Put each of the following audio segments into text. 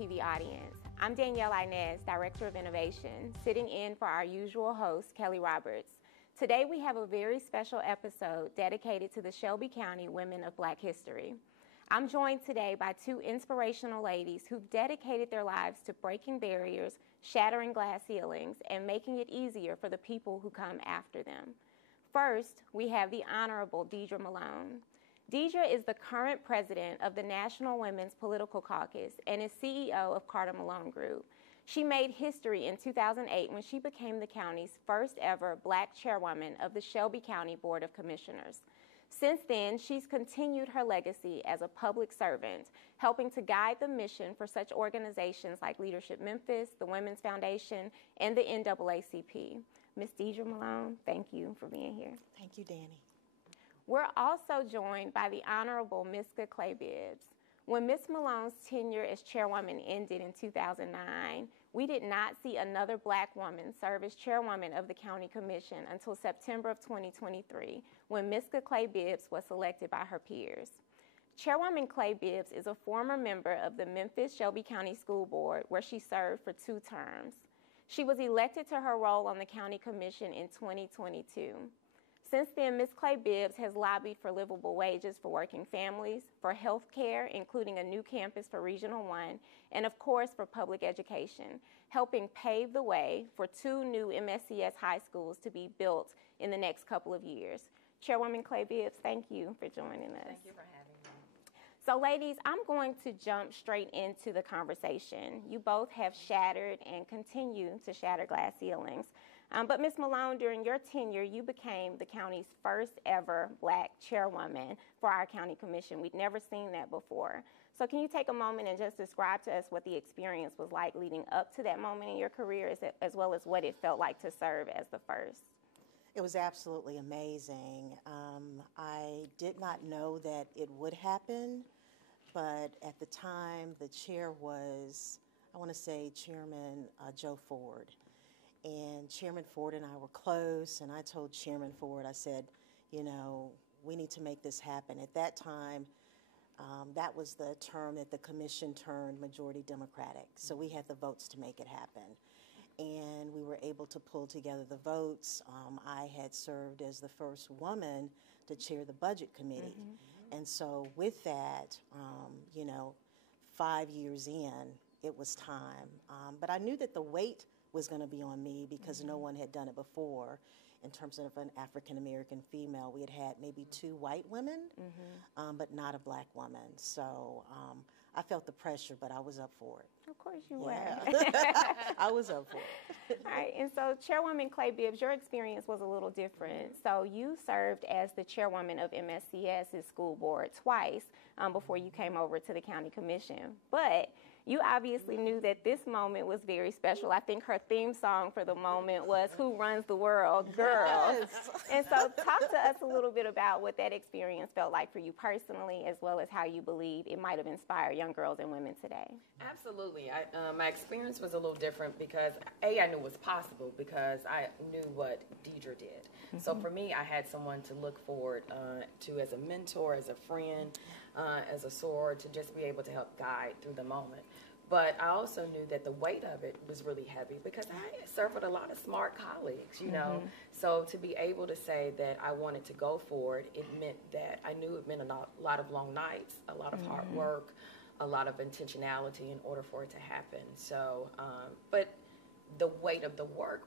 TV audience. I'm Danielle, Inez, Director of Innovation, sitting in for our usual host, Kelly Roberts. Today we have a very special episode dedicated to the Shelby County Women of Black History. I'm joined today by two inspirational ladies who've dedicated their lives to breaking barriers, shattering glass ceilings, and making it easier for the people who come after them. First, we have the Honorable Deidre Malone. Deidre is the current president of the National Women's Political Caucus and is CEO of Carter Malone Group. She made history in 2008 when she became the county's first ever Black Chairwoman of the Shelby County Board of Commissioners. Since then, she's continued her legacy as a public servant, helping to guide the mission for such organizations like Leadership Memphis, the Women's Foundation, and the NAACP. Ms. Deidre Malone, thank you for being here. Thank you, Danny. We're also joined by the Honorable Miska Clay-Bibbs. When Ms. Malone's tenure as chairwoman ended in 2009, we did not see another Black woman serve as chairwoman of the County Commission until September of 2023, when Miska Clay-Bibbs was selected by her peers. Chairwoman Clay-Bibbs is a former member of the Memphis-Shelby County School Board, where she served for 2 terms. She was elected to her role on the County Commission in 2022. Since then, Ms. Clay-Bibbs has lobbied for livable wages for working families, for health care, including a new campus for Regional 1, and of course for public education, helping pave the way for 2 new MSCS high schools to be built in the next couple of years. Chairwoman Clay-Bibbs, thank you for joining us. Thank you for having me. So ladies, I'm going to jump straight into the conversation. You both have shattered and continue to shatter glass ceilings. But Ms. Malone, during your tenure, you became the county's first ever Black chairwoman for our county commission. We'd never seen that before. So can you take a moment and just describe to us what the experience was like leading up to that moment in your career, as well as what it felt like to serve as the first? It was absolutely amazing. I did not know that it would happen, but at the time, the chair was, I want to say, Chairman Joe Ford. And Chairman Ford and I were close, and I told Chairman Ford, I said, you know, we need to make this happen. At that time, that was the term that the commission turned majority Democratic. So we had the votes to make it happen. And we were able to pull together the votes. I had served as the first woman to chair the budget committee. Mm-hmm. And so with that, you know, 5 years in, it was time. But I knew that the weight was going to be on me because mm-hmm. no one had done it before. In terms of an African-American female, we had had maybe 2 white women, mm-hmm. But not a Black woman. So I felt the pressure, but I was up for it. Of course you yeah. were. I was up for it. All right, and so Chairwoman Clay-Bibbs, your experience was a little different. So you served as the chairwoman of MSCS's school board twice before you came over to the county commission. But you obviously knew that this moment was very special. I think her theme song for the moment was "Who Runs the World, Girls." Yes. And so talk to us a little bit about what that experience felt like for you personally, as well as how you believe it might have inspired young girls and women today. Absolutely. My experience was a little different because, I knew it was possible because I knew what Deidre did. Mm-hmm. So for me, I had someone to look forward to as a mentor, as a friend, as a sword, to just be able to help guide through the moment. But I also knew that the weight of it was really heavy because I served with a lot of smart colleagues, you know. Mm-hmm. So to be able to say that I wanted to go forward, it meant that I knew it meant a lot of long nights, a lot of mm-hmm. hard work, a lot of intentionality in order for it to happen. So, but the weight of the work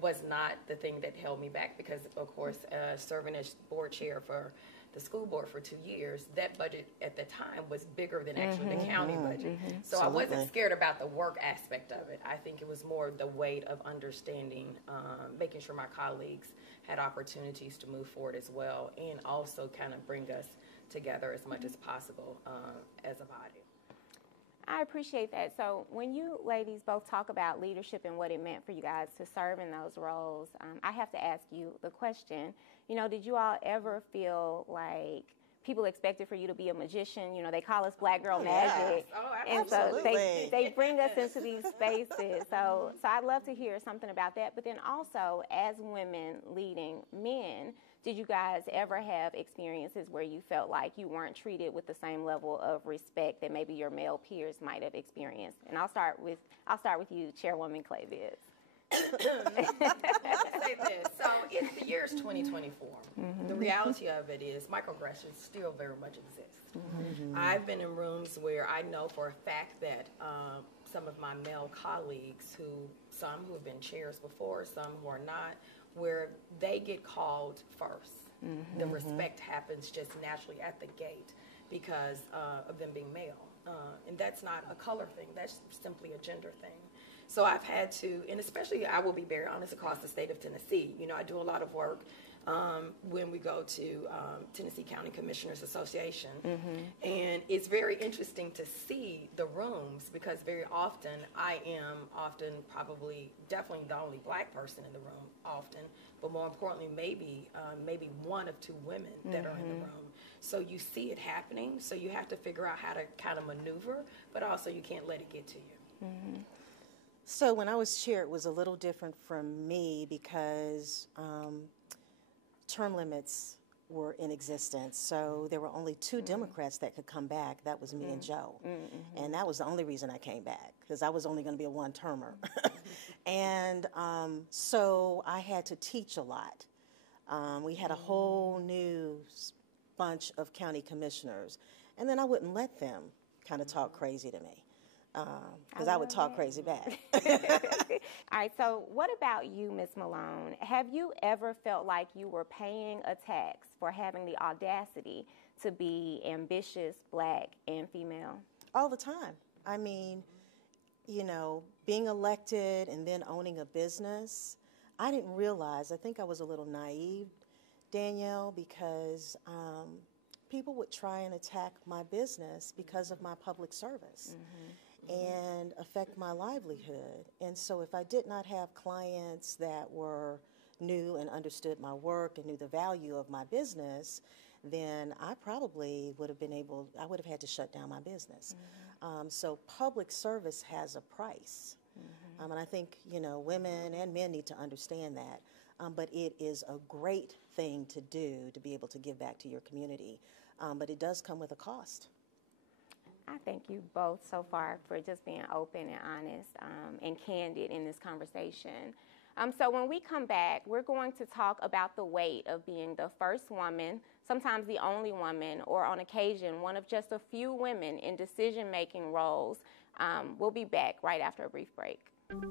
was not the thing that held me back because, of course, serving as board chair for the school board for 2 years, that budget at the time was bigger than actually mm-hmm, the county mm-hmm, budget. Mm-hmm. So absolutely. I wasn't scared about the work aspect of it. I think it was more the weight of understanding, making sure my colleagues had opportunities to move forward as well, and also kind of bring us together as much as possible as a body. I appreciate that. So when you ladies both talk about leadership and what it meant for you guys to serve in those roles, I have to ask you the question, you know, did you all ever feel like people expect it for you to be a magician. You know, they call us Black Girl Magic. Oh, and absolutely. so they bring us into these spaces. So I'd love to hear something about that. But then also, as women leading men, did you guys ever have experiences where you felt like you weren't treated with the same level of respect that maybe your male peers might have experienced? And I'll start with you, Chairwoman Clay-Bibbs. I'll say this. So the year is 2024. The reality of it is microaggressions still very much exist. I've been in rooms where I know for a fact that some of my male colleagues, some who have been chairs before, some who are not, where they get called first. The respect happens just naturally at the gate because of them being male. And that's not a color thing. That's simply a gender thing. So I've had to, and especially I will be very honest, across the state of Tennessee. You know, I do a lot of work when we go to Tennessee County Commissioners Association. And it's very interesting to see the rooms because very often I am probably definitely the only black person in the room often, but more importantly maybe one of two women that are in the room. So you see it happening, so you have to figure out how to kind of maneuver, but also you can't let it get to you. So when I was chair, it was a little different from me because term limits were in existence. So there were only two Democrats that could come back. That was me and Joe. And that was the only reason I came back, because I was only going to be a one-termer. And so I had to teach a lot. We had a whole new bunch of county commissioners. And then I wouldn't let them kind of talk crazy to me. Because I would talk crazy back. All right, so what about you, Ms. Malone? Have you ever felt like you were paying a tax for having the audacity to be ambitious, black, and female? All the time. I mean, you know, being elected and then owning a business, I didn't realize, I think I was a little naive, Danielle, because people would try and attack my business because of my public service. And affect my livelihood. And so if I did not have clients that knew and understood my work and knew the value of my business, then I probably would have had to shut down my business. So public service has a price. And I think, you know, women and men need to understand that. But it is a great thing to do to be able to give back to your community. But it does come with a cost. I thank you both so far for just being open and honest and candid in this conversation. So when we come back, we're going to talk about the weight of being the first woman, sometimes the only woman, or on occasion, one of just a few women in decision-making roles. We'll be back right after a brief break.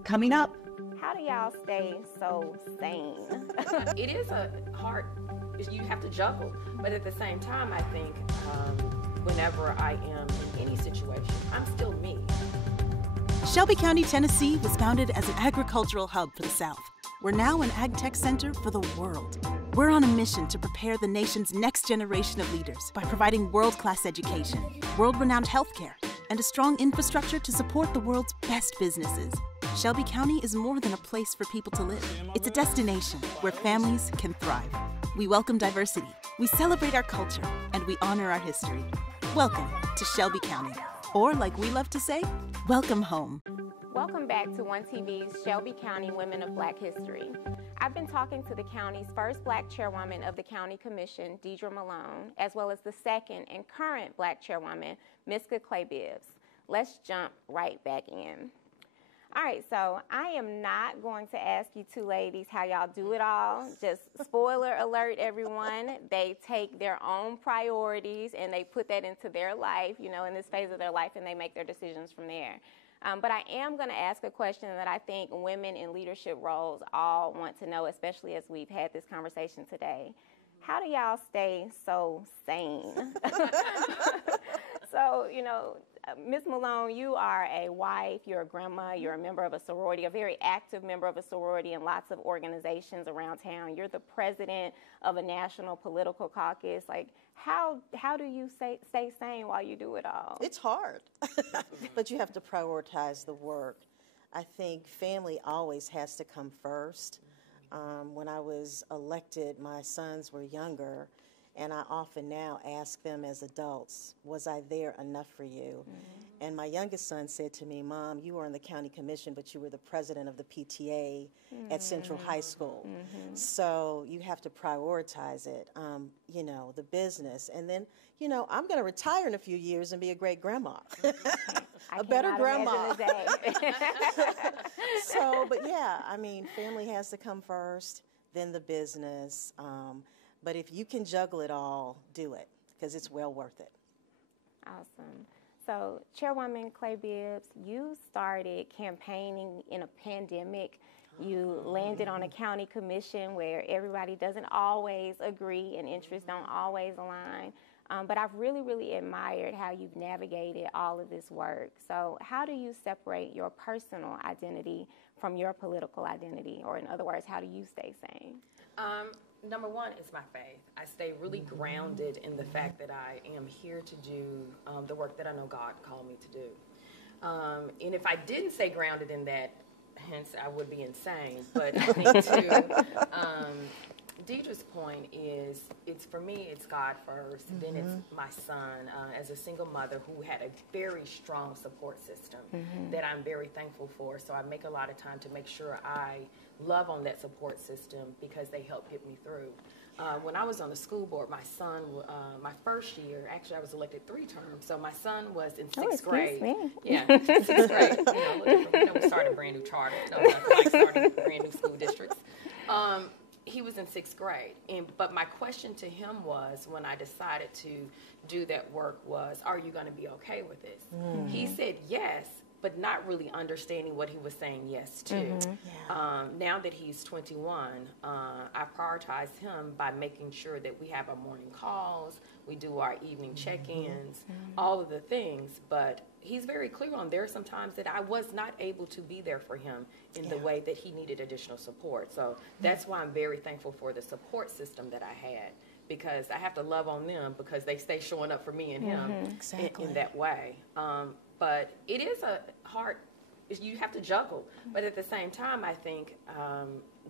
Coming up. How do y'all stay so sane? It is a hard, you have to juggle, but at the same time, I think whenever I am in any situation, I'm still me. Shelby County, Tennessee was founded as an agricultural hub for the South. We're now an ag tech center for the world. We're on a mission to prepare the nation's next generation of leaders by providing world-class education, world-renowned healthcare, and a strong infrastructure to support the world's best businesses. Shelby County is more than a place for people to live. It's a destination where families can thrive. We welcome diversity, we celebrate our culture, and we honor our history. Welcome to Shelby County, or like we love to say, welcome home. Welcome back to One TV's Shelby County Women of Black History. I've been talking to the county's first Black Chairwoman of the County Commission, Deidre Malone, as well as the second and current Black Chairwoman, Miska Clay-Bibbs. Let's jump right back in. All right, so I am not going to ask you two ladies how y'all do it all. Just spoiler alert, everyone. They take their own priorities and they put that into their life, you know, in this phase of their life, and they make their decisions from there. But I am going to ask a question that I think women in leadership roles all want to know, especially as we've had this conversation today. How do y'all stay so sane? So, you know, Ms. Malone, you are a wife, you're a grandma, you're a member of a sorority, a very active member of a sorority in lots of organizations around town. You're the president of a national political caucus. Like, how do you stay sane while you do it all? It's hard, but you have to prioritize the work. I think family always has to come first. When I was elected, my sons were younger, And I often now ask them as adults, was I there enough for you? And my youngest son said to me, Mom, you were on the county commission, but you were the president of the PTA at Central High School. So you have to prioritize it, you know, the business. And then, you know, I'm going to retire in a few years and be a great grandma. A better grandma. So, but yeah, I mean, family has to come first, then the business. But if you can juggle it all, do it, because it's well worth it. Awesome. So, Chairwoman Clay-Bibbs, you started campaigning in a pandemic. You landed on a county commission where everybody doesn't always agree and interests don't always align. But I've really, really admired how you've navigated all of this work. So how do you separate your personal identity from your political identity? Or in other words, how do you stay sane? Number one is my faith. I stay really grounded in the fact that I am here to do the work that I know God called me to do. And if I didn't stay grounded in that, hence I would be insane. But I think too, Deidre's point is, it's for me, it's God first, then it's my son, as a single mother who had a very strong support system that I'm very thankful for. So I make a lot of time to make sure I love on that support system because they help get me through. When I was on the school board, my son, my first year, actually I was elected 3 terms, so my son was in 6th grade. Me. Yeah, 6th grade. You know, we started a brand new charter. No, nothing like starting brand new school districts. He was in 6th grade, but my question to him was, when I decided to do that work, was, are you going to be okay with this? He said yes, but not really understanding what he was saying yes to. Now that he's 21, I prioritize him by making sure that we have our morning calls, we do our evening check-ins, all of the things, but he's very clear on there are some times that I was not able to be there for him in the way that he needed additional support. So that's why I'm very thankful for the support system that I had, because I have to love on them because they stay showing up for me and him in that way. But it is a hard, you have to juggle. But at the same time, I think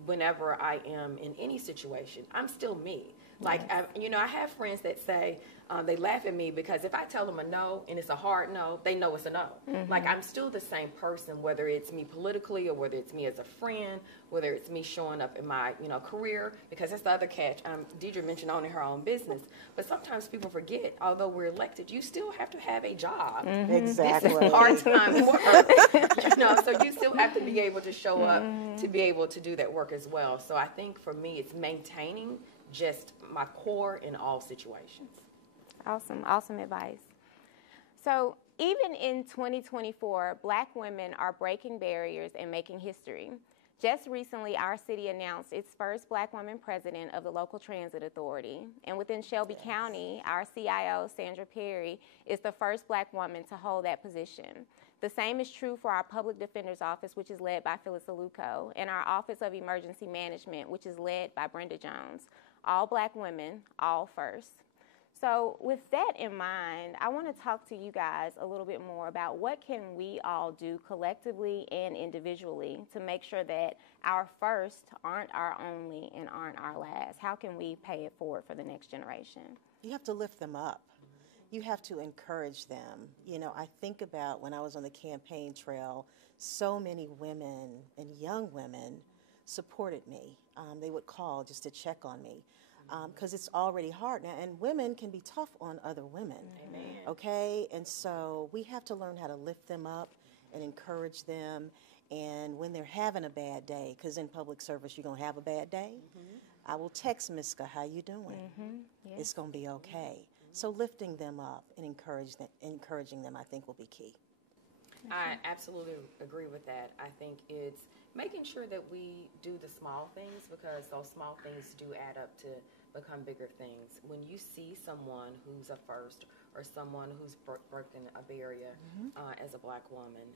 whenever I am in any situation, I'm still me. Like, you know, I have friends that say, they laugh at me because if I tell them a no and it's a hard no, they know it's a no. Like, I'm still the same person, whether it's me politically or whether it's me as a friend, whether it's me showing up in my, you know, career, because that's the other catch. Deidre mentioned owning her own business, but sometimes people forget, although we're elected, you still have to have a job. Exactly. This is part-time work, you know, so you still have to be able to show up to be able to do that work as well. So I think for me, it's maintaining just my core in all situations. Awesome, awesome advice. So even in 2024, Black women are breaking barriers and making history. Just recently, our city announced its first Black woman president of the local transit authority. And within Shelby County, our CIO, Sandra Perry, is the first Black woman to hold that position. The same is true for our Public Defender's Office, which is led by Phyllis Aluko, and our Office of Emergency Management, which is led by Brenda Jones. All Black women, all first. So with that in mind, I want to talk to you guys a little bit more about what can we all do collectively and individually to make sure that our first aren't our only and aren't our last. How can we pay it forward for the next generation? You have to lift them up. You have to encourage them. You know, I think about when I was on the campaign trail, so many women and young women supported me. They would call just to check on me. Because it's already hard now, and women can be tough on other women. Amen. Okay, and so we have to learn how to lift them up and encourage them. And when they're having a bad day, because in public service you're gonna have a bad day, I will text Miska, how you doing? It's gonna be okay. So lifting them up and encouraging them, I think, will be key. I absolutely agree with that. I think it's making sure that we do the small things, because those small things do add up to become bigger things. When you see someone who's a first or someone who's broken a barrier as a Black woman,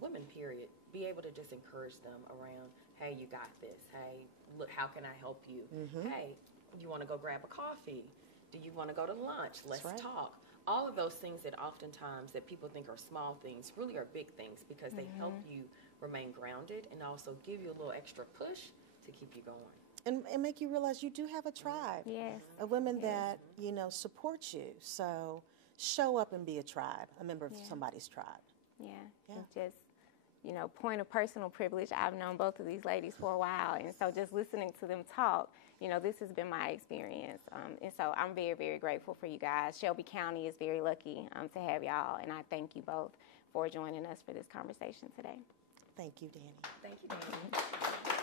women period, be able to just encourage them around, hey, you got this. Hey, look, how can I help you? Hey, you want to go grab a coffee? Do you want to go to lunch? Let's talk. All of those things that oftentimes that people think are small things really are big things, because they help you remain grounded and also give you a little extra push to keep you going. and make you realize you do have a tribe Yes. of women that, you know, support you. So show up and be a tribe, a member of somebody's tribe. Yeah. Yeah. And just, you know, point of personal privilege, I've known both of these ladies for a while, and so just listening to them talk, you know, this has been my experience. And so I'm very, very grateful for you guys. Shelby County is very lucky to have y'all, and I thank you both for joining us for this conversation today. Thank you, Danny. Thank you, Danny.